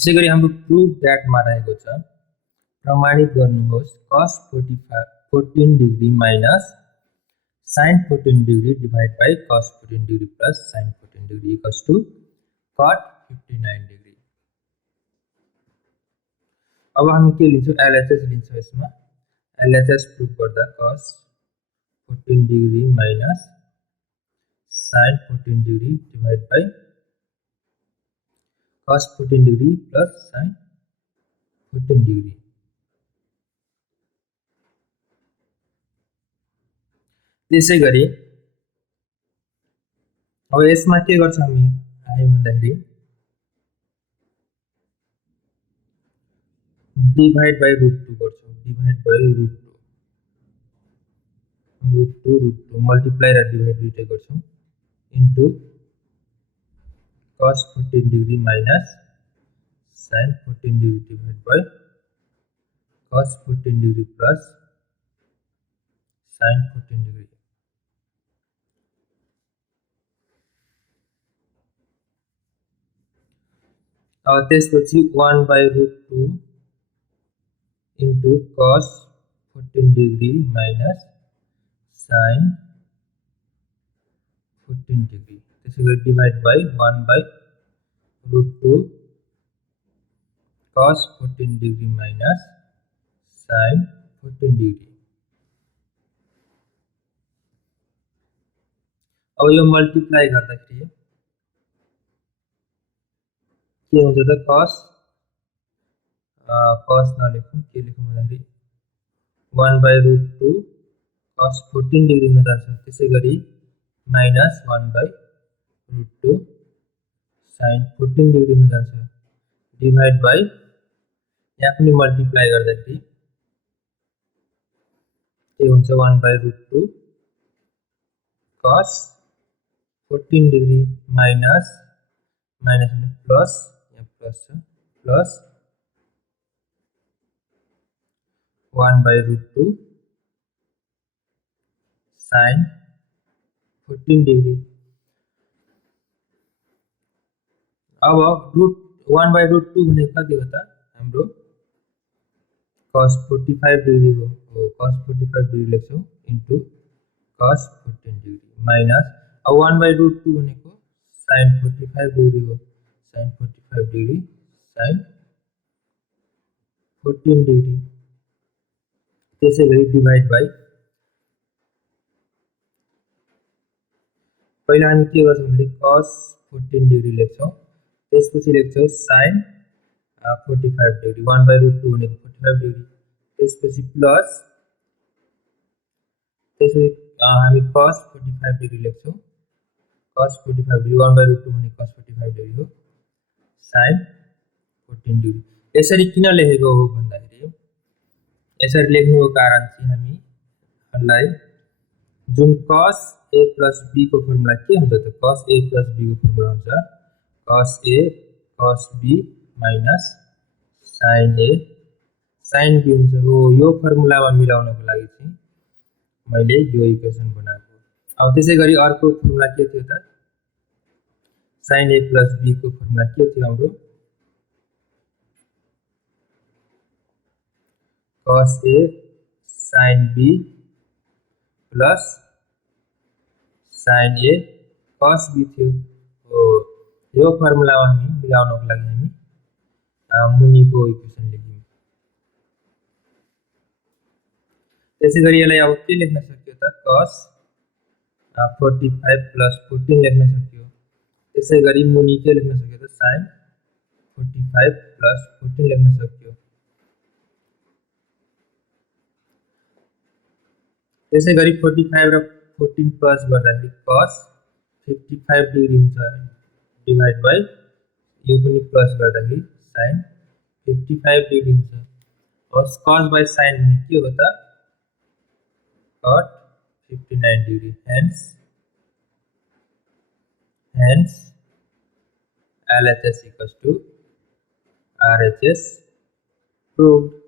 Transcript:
त्यसैगरी हाम्रो प्रुफ दैटमा रहेको छ प्रमाणित गर्नुहोस् cos 14 degree minus sin 14 degree divide by cos 14 degree plus sin 14 degree equals to cot 59 degree. अब हामी के लिन्छौं LHS लिन्छौं यसमा LHS प्रुफ गर्दा cos 14 degree minus sin 14 degree divide by cos 14 degree plus sin 14 degree. त्यसैगरी अब यसमा के गर्छौं हामी भन्दाखेरि डिवाइड बाई √2 गर्छौं डिवाइड बाई √2 मल्टिप्लाई र डिवाइड दुईटै गर्छौं into cos 14 degree minus sin 14 degree divide by cos 14 degree plus sin 14 degree. अब त्यसपछि 1 by √2 into cos 14 degree minus sin 14 degree त्यसैगरी divide by 1 by √2 cos 14 degree minus sin 14 degree. अब यो multiply गर्दाखेरि के हुन्छ त cos नलेखौं के लेखौं भन्दाखेरि 1 बाई √2 cos 14 डिग्री हुन जान्छ त्यसैगरी माइनस 1 बाई √2 sin 14 डिग्री हुन जान्छ डिवाइड बाई यहाँ पनि मल्टिप्लाई गर्दाखेरि के हुन्छ 1 by √2 cos 14 degree minus plus यहाँ प्लस छ प्लस 1 बाई √2 sin 14 डिग्री। अब 1 बाई √2 भनेको कति हो त हाम्रो cos 45 डिग्री हो cos 45 डिग्री लेख्छौं इन्टु cos 14 डिग्री माइनस अब 1 बाई √2 भनेको sin 45 डिग्री हो sin 45 डिग्री sin 14 डिग्री त्यसैगरी डिवाइड बाई पहिला हामी के गर्छौं भन्दाखेरि cos 14 डिग्री लेख्छौं त्यसपछि लेख्छौं sin 45 डिग्री 1 बाई √2 भनेको 45 डिग्री त्यसपछि प्लस त्यसपछि हामी cos 45 डिग्री लेख्छौं cos 45 डिग्री 1 बाई √2 भनेको cos 45 डिग्री हो sin 14 डिग्री। यसरी किन लेखेको हो भन्दाखेरि यसरी लेख्नुको कारण चाहिँ हामीलाई जुन cos a plus b को फर्मुला के हुन्छ त cos a plus b को फर्मुला हुन्छ cos a cos b minus sin a sin b हुन्छ हो यो फर्मुलामा मिलाउनको लागि चाहिँ मैले यो इक्वेसन बनाएको। अब त्यसैगरी अर्को फर्मुला के थियो त sin a plus b को फर्मुला के थियो हाम्रो cos a sin b plus sin a cos b थियो हो यो फर्मुलामा हामी मिलाउनको लागि हामी मुनिको इक्वेसन लेख्यौं। त्यसैगरी यसलाई अब के लेख्न सकियो त cos 45 plus 14 लेख्न सकियो त्यसैगरी मुनि के लेख्न सकियो त sin 45 plus 14 लेख्न सकियो। त्यसैगरी 45 र 14 प्लस गर्दाखेरि cos 55 डिग्री हुन्छ डिवाइड बाई यो पनि प्लस गर्दाखेरि sin 55 डिग्री हुन्छ और cos बाई sin भने के हो त cot 59 degree hence LHS equals to RHS proved।